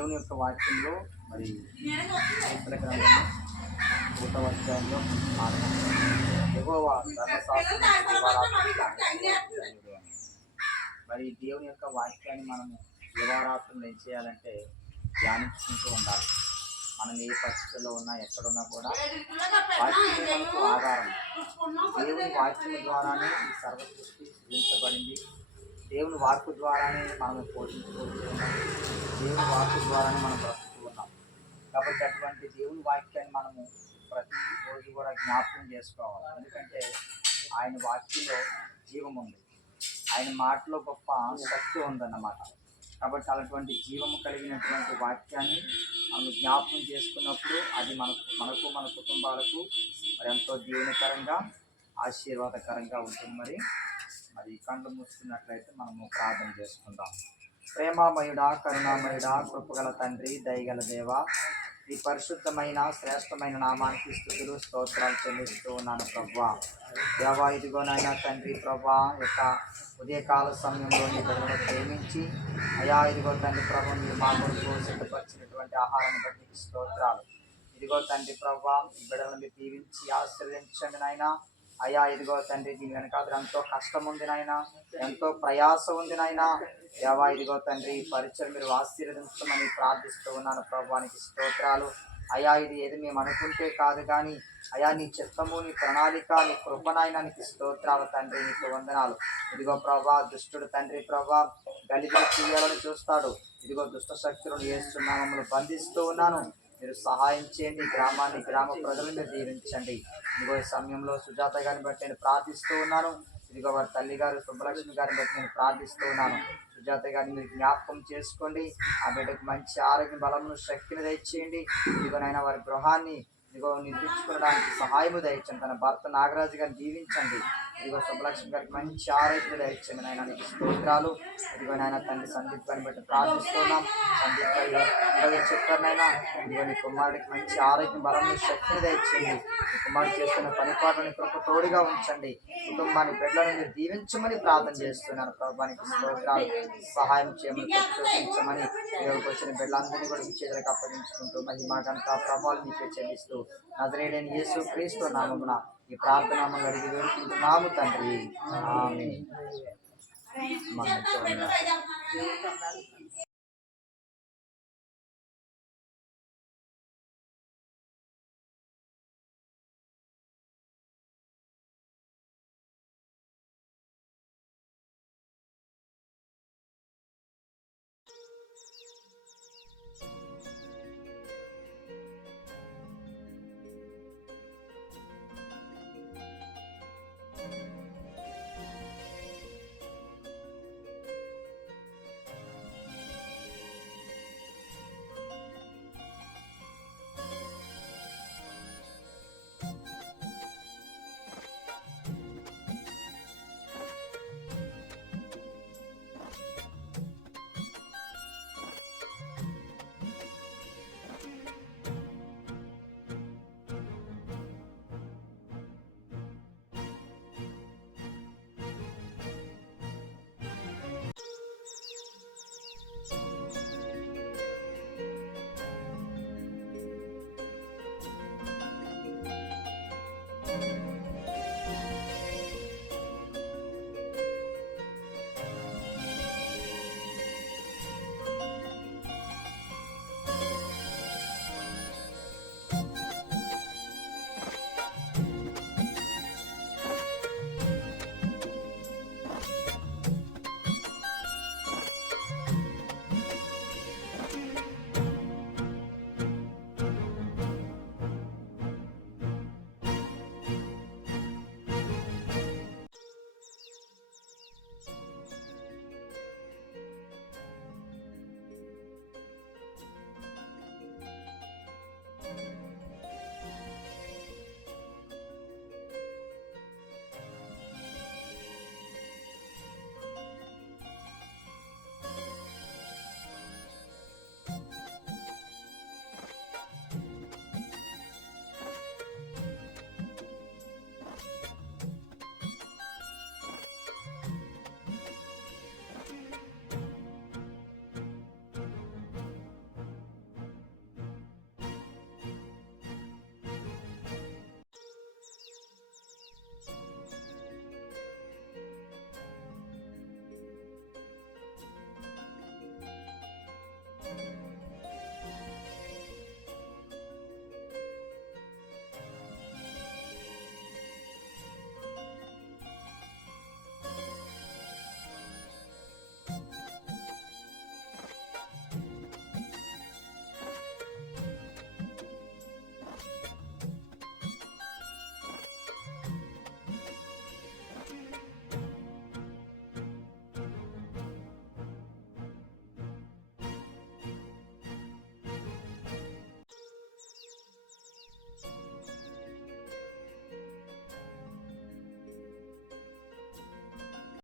దేవుని యొక్క వాక్యంలో మరి కీర్తన గ్రంథము 1వ అధ్యాయంలో యెహోవా మరి దేవుని యొక్క వాక్యాన్ని మనము దివారాత్రులు ఏం చేయాలంటే ధ్యానించుకుంటూ ఉండాలి. మనం ఏ పరిస్థితుల్లో ఉన్నా ఎక్కడున్నా కూడా వాక్యమే మనకు ఆధారం. దేవుని వాక్యం ద్వారానే ఈ సర్వ సృష్టి సృజించబడింది. దేవుని వాక్కు ద్వారానే మనం పోషించుకుంటూ ఉన్నాం. దేవుని వాక్కు ద్వారానే మనం బ్రతుకుతూ ఉన్నాం. కాబట్టి అటువంటి దేవుని వాక్యాన్ని మనము ప్రతిరోజు కూడా జ్ఞాపకం చేసుకోవాలి. ఎందుకంటే ఆయన వాక్యంలో జీవం ఉంది, ఆయన మాటలో గొప్ప శక్తి ఉందన్నమాట. కాబట్టి అలాంటి జీవము కలిగినటువంటి వాక్యాన్ని మనం జ్ఞాపకం చేసుకున్నప్పుడు అది మనకు మన కుటుంబాలకు మరి ఎంతో దీవెనకరంగా ఆశీర్వాదకరంగా ఉంటుంది. మరి కళ్ళు మూసుకున్నట్లయితే మనము ప్రార్థన చేసుకుందాం. ప్రేమామయుడా, కరుణామయుడా, కృపగల తండ్రి, దయగల దేవ, ఈ పరిశుద్ధమైన శ్రేష్టమైన నామానికి స్తుతులు స్తోత్రాలు చెల్లిస్తూ ఉన్నాను ప్రభువా. దేవా, ఇదిగోనైనా తండ్రి ప్రభా యొక్క ఉదయకాల సమయంలో నీ బిడ్డలను ప్రేమించి అయా ఇదిగో తండ్రి ప్రభు మీరు మా కొరకు సిద్ధపరిచినటువంటి ఆహారాన్ని బట్టి స్తోత్రాలు. ఇదిగో తండ్రి ప్రభా ఈ బిడ్డలను మీరు దీవించి ఆశీర్వదించండి నాయన. అయ్యా ఇదిగో తండ్రి దీని వెనకాల ఎంతో కష్టం ఉంది నాయన, ఎంతో ప్రయాసం ఉంది నాయన. దేవా ఇదిగో తండ్రి ఈ పరిచయం మీరు ఆశీర్వదించమని ప్రార్థిస్తూ ఉన్నాను ప్రభువానికి స్తోత్రాలు. అయా ఇది ఏది మేము అనుకుంటే కాదు కానీ అయా నీ చిత్తము, నీ ప్రణాళిక, నీ కృపనాయన నీకు స్తోత్రాలు తండ్రి, నీకు వందనాలు. ఇదిగో ప్రభా దుష్టుడు తండ్రి ప్రభా గలిబిలి చేయాలని చూస్తాడు. ఇదిగో దుష్ట శక్తులను యేసు నామములో బంధిస్తూ ఉన్నాను. మీరు సహాయం చేయండి. గ్రామాన్ని, గ్రామ ప్రజలను మీరు దీవించండి. ఇదిగో ఈ సమయంలో సుజాత గారిని బట్టి నేను ప్రార్థిస్తూ ఉన్నాను. ఇదిగో వారి తల్లి గారు సుబ్బలక్ష్మి గారిని బట్టి నేను ప్రార్థిస్తూ ఉన్నాను. సుజాత గారిని మీరు జ్ఞాపకం చేసుకోండి. ఆ బిడ్డకు మంచి ఆరోగ్య బలమును, శక్తిని దయచేయండి. ఇదిగోనైనా వారి గృహాన్ని ఇదిగో నిర్మించుకోవడానికి సహాయము దయచండి. తన భర్త నాగరాజు గారిని దీవించండి. ఇదిగో సుబ్బలక్ష్మి గారికి మంచి ఆరోగ్యం దయచండి నాయన, నీకు స్తోత్రాలు. ఇదిగో నాయన తండ్రి సందీప్ గారిని బట్టి ప్రార్థిస్తున్నాం. సందీప్ గారు చెప్పారునైనా ఇదిగో నీ కుమారుడికి మంచి ఆరోగ్యం బలము శక్తిని దయచేయండి. నీ కుమారుడు చేస్తున్న పనిపాట్లని కృప తోడుగా ఉంచండి. కుటుంబాన్ని బిడ్డలను మీరు దీవించమని ప్రార్థన చేస్తున్నాను. ప్రభువానికి స్తోత్రాలు. సహాయం చేయమని సూచించమని దేవుడికి వచ్చిన బిడ్డలందరినీ కూడా మీ చేతులకు అప్పగించుకుంటూ మహిమ ఘనత ప్రభావాలు మీకే చెల్లిస్తూ నజరేయుడైన యేసు క్రీస్తు నామమున ఈ ప్రార్థన అడిగి వేడుకుంటున్నాము తండ్రి, ఆమేన్.